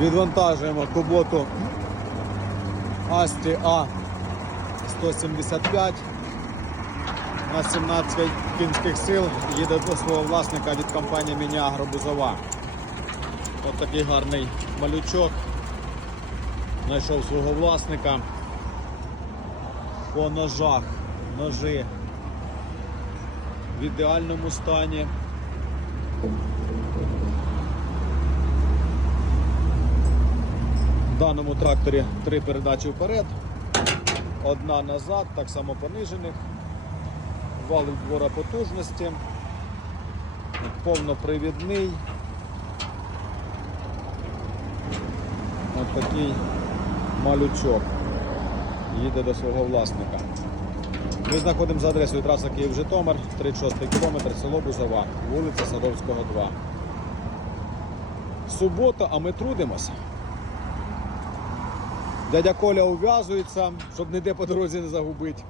Відвантажуємо куботу Астрі А 175 на 17 кінських сил. Їде до свого власника від компанії Мініагро Бузова. Ось такий гарний малючок. Знайшов свого власника. По ножах. Ножи в ідеальному стані. Даному тракторі три передачі вперед, одна назад, так само понижених, вал двора потужності, повнопривідний. Ось такий малючок. Їде до свого власника. Ми знаходимося за адресою траса Київ-Житомир, 36 кілометр, село Бузова, вулиця Садовського, 2. Субота, а ми трудимося. Дядя Коля ув'язується, щоб ніде по дорозі не загубити.